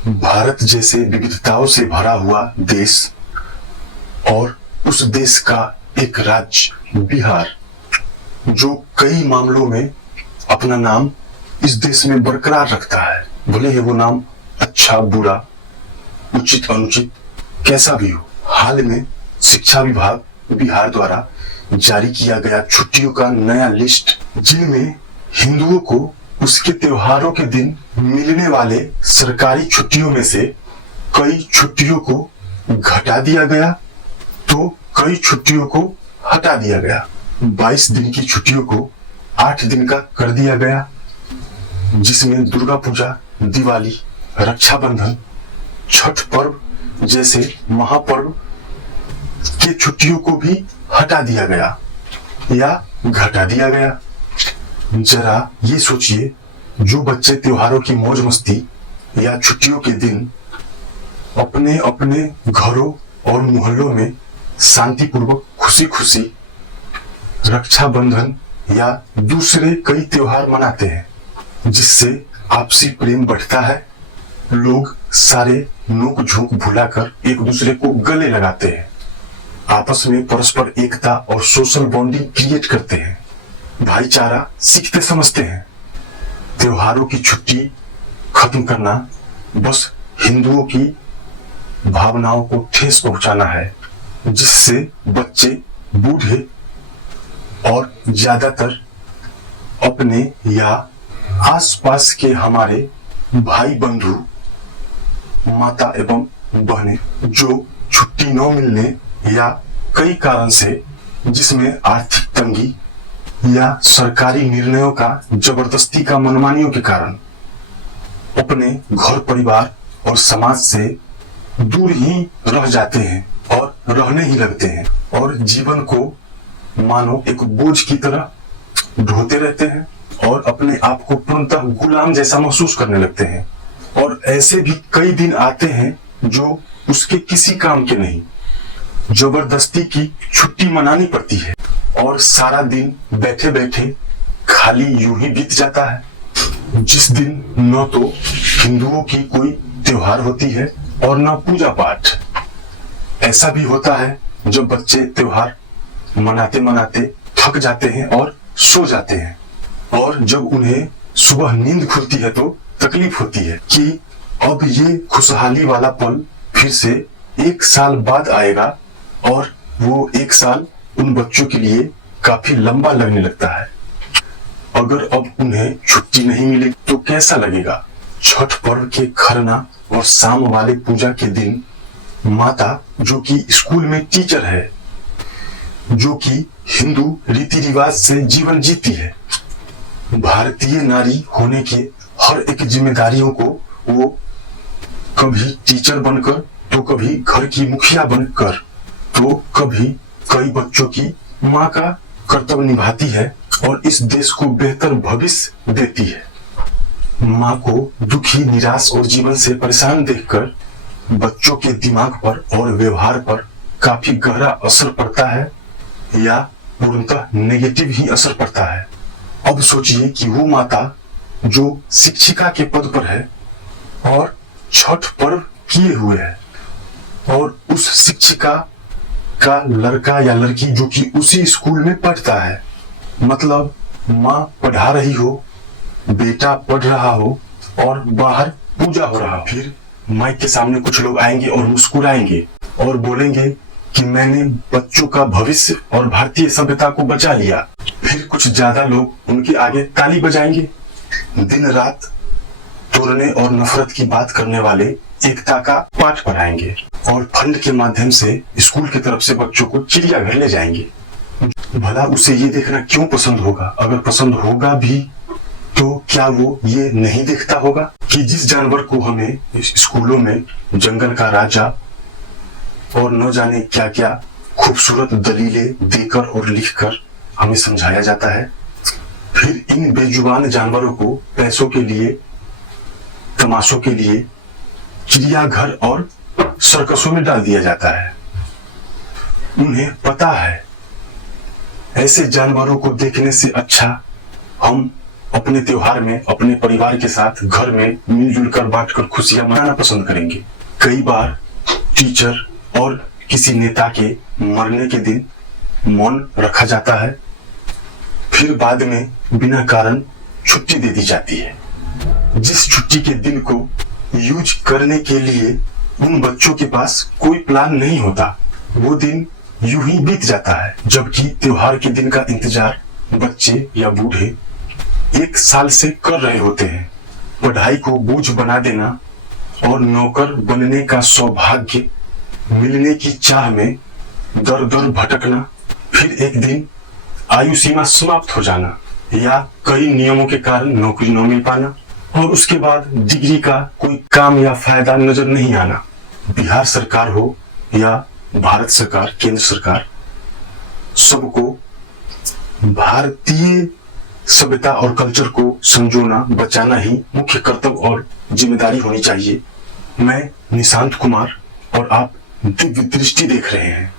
भारत जैसे विविधताओं से भरा हुआ देश और उस देश का एक राज्य बिहार, जो कई मामलों में अपना नाम इस देश में बरकरार रखता है, भले ही वो नाम अच्छा बुरा, उचित अनुचित कैसा भी हो। हाल में शिक्षा विभाग बिहार द्वारा जारी किया गया छुट्टियों का नया लिस्ट, जिनमें हिंदुओं को उसके त्योहारों के दिन मिलने वाले सरकारी छुट्टियों में से कई छुट्टियों को घटा दिया गया तो कई छुट्टियों को हटा दिया गया। 22 दिन की छुट्टियों को 8 दिन का कर दिया गया, जिसमें दुर्गा पूजा, दिवाली, रक्षाबंधन, छठ पर्व जैसे महापर्व के छुट्टियों को भी हटा दिया गया या घटा दिया गया। जरा ये सोचिए, जो बच्चे त्योहारों की मौज मस्ती या छुट्टियों के दिन अपने अपने घरों और मोहल्लों में शांतिपूर्वक खुशी खुशी रक्षाबंधन या दूसरे कई त्योहार मनाते हैं, जिससे आपसी प्रेम बढ़ता है। लोग सारे नोक झोंक भुलाकर एक दूसरे को गले लगाते हैं, आपस में परस्पर एकता और सोशल बॉन्डिंग क्रिएट करते हैं, भाईचारा सीखते समझते हैं। त्योहारों की छुट्टी खत्म करना बस हिंदुओं की भावनाओं को ठेस पहुंचाना है, जिससे बच्चे, बूढ़े और ज्यादातर अपने या आसपास के हमारे भाई बंधु, माता एवं बहनें जो छुट्टी न मिलने या कई कारण से, जिसमें आर्थिक तंगी या सरकारी निर्णयों का जबरदस्ती का मनमानियों के कारण अपने घर परिवार और समाज से दूर ही रह जाते हैं और रहने ही लगते हैं और जीवन को मानो एक बोझ की तरह ढोते रहते हैं और अपने आप को पूर्णतः गुलाम जैसा महसूस करने लगते हैं। और ऐसे भी कई दिन आते हैं जो उसके किसी काम के नहीं, जबरदस्ती की छुट्टी मनानी पड़ती है और सारा दिन बैठे बैठे खाली यूं ही बीत जाता है। जिस दिन न तो हिंदुओं की कोई त्योहार होती है और न पूजा पाठ। ऐसा भी होता है जब बच्चे त्योहार मनाते मनाते थक जाते हैं और सो जाते हैं, और जब उन्हें सुबह नींद खुलती है तो तकलीफ होती है कि अब ये खुशहाली वाला पल फिर से 1 साल बाद आएगा, और वो 1 साल उन बच्चों के लिए काफी लंबा लगने लगता है। अगर अब उन्हें छुट्टी नहीं मिले तो कैसा लगेगा। छठ पर्व के खरना और शाम वाले पूजा के दिन माता, जो कि स्कूल में टीचर है, जो कि हिंदू रीति रिवाज से जीवन जीती है, भारतीय नारी होने के हर एक जिम्मेदारियों को वो कभी टीचर बनकर, तो कभी घर की मुखिया बनकर, तो कभी कई बच्चों की माँ का कर्तव्य निभाती है और इस देश को बेहतर भविष्य देती है। माँ को दुखी, निराश और जीवन से परेशान देखकर बच्चों के दिमाग पर और व्यवहार पर काफी गहरा असर पड़ता है या पूर्णतः नेगेटिव ही असर पड़ता है। अब सोचिए कि वो माता जो शिक्षिका के पद पर है और छठ पर्व किए हुए है, और उस शिक्षिका का लड़का या लड़की जो कि उसी स्कूल में पढ़ता है, मतलब माँ पढ़ा रही हो, बेटा पढ़ रहा हो और बाहर पूजा हो रहा हो। फिर माइक के सामने कुछ लोग आएंगे और मुस्कुराएंगे और बोलेंगे कि मैंने बच्चों का भविष्य और भारतीय सभ्यता को बचा लिया। फिर कुछ ज्यादा लोग उनके आगे ताली बजाएंगे। दिन रात तोड़ने और नफरत की बात करने वाले एकता का पाठ पढ़ाएंगे और फंड के माध्यम से स्कूल की तरफ से बच्चों को चिड़ियाघर ले जाएंगे। भला उसे ये देखना क्यों पसंद होगा? अगर पसंद होगा भी तो क्या वो ये नहीं देखता होगा कि जिस जानवर को हमें स्कूलों में जंगल का राजा और न जाने क्या क्या खूबसूरत दलीलें देकर और लिखकर हमें समझाया जाता है, फिर इन बेजुबान जानवरों को पैसों के लिए, तमाशों के लिए चिड़ियाघर और सर्कसों में डाल दिया जाता है। उन्हें पता है ऐसे जानवरों को देखने से अच्छा हम अपने त्योहार में अपने परिवार के साथ घर में मिलजुल कर बांटकर खुशियां मनाना पसंद करेंगे। कई बार टीचर और किसी नेता के मरने के दिन मौन रखा जाता है, फिर बाद में बिना कारण छुट्टी दे दी जाती है। जिस छुट्टी के दिन को यूज करने के लिए उन बच्चों के पास कोई प्लान नहीं होता, वो दिन यूं ही बीत जाता है। जबकि त्योहार के दिन का इंतजार बच्चे या बूढ़े 1 साल से कर रहे होते हैं। पढ़ाई को बोझ बना देना और नौकर बनने का सौभाग्य मिलने की चाह में दर दर भटकना, फिर एक दिन आयु सीमा समाप्त हो जाना या कई नियमों के कारण नौकरी न मिल पाना और उसके बाद डिग्री का कोई काम या फायदा नजर नहीं आना। बिहार सरकार हो या भारत सरकार, केंद्र सरकार, सबको भारतीय सभ्यता और कल्चर को संजोना, बचाना ही मुख्य कर्तव्य और जिम्मेदारी होनी चाहिए। मैं निशांत कुमार और आप दिव्य दृष्टि देख रहे हैं।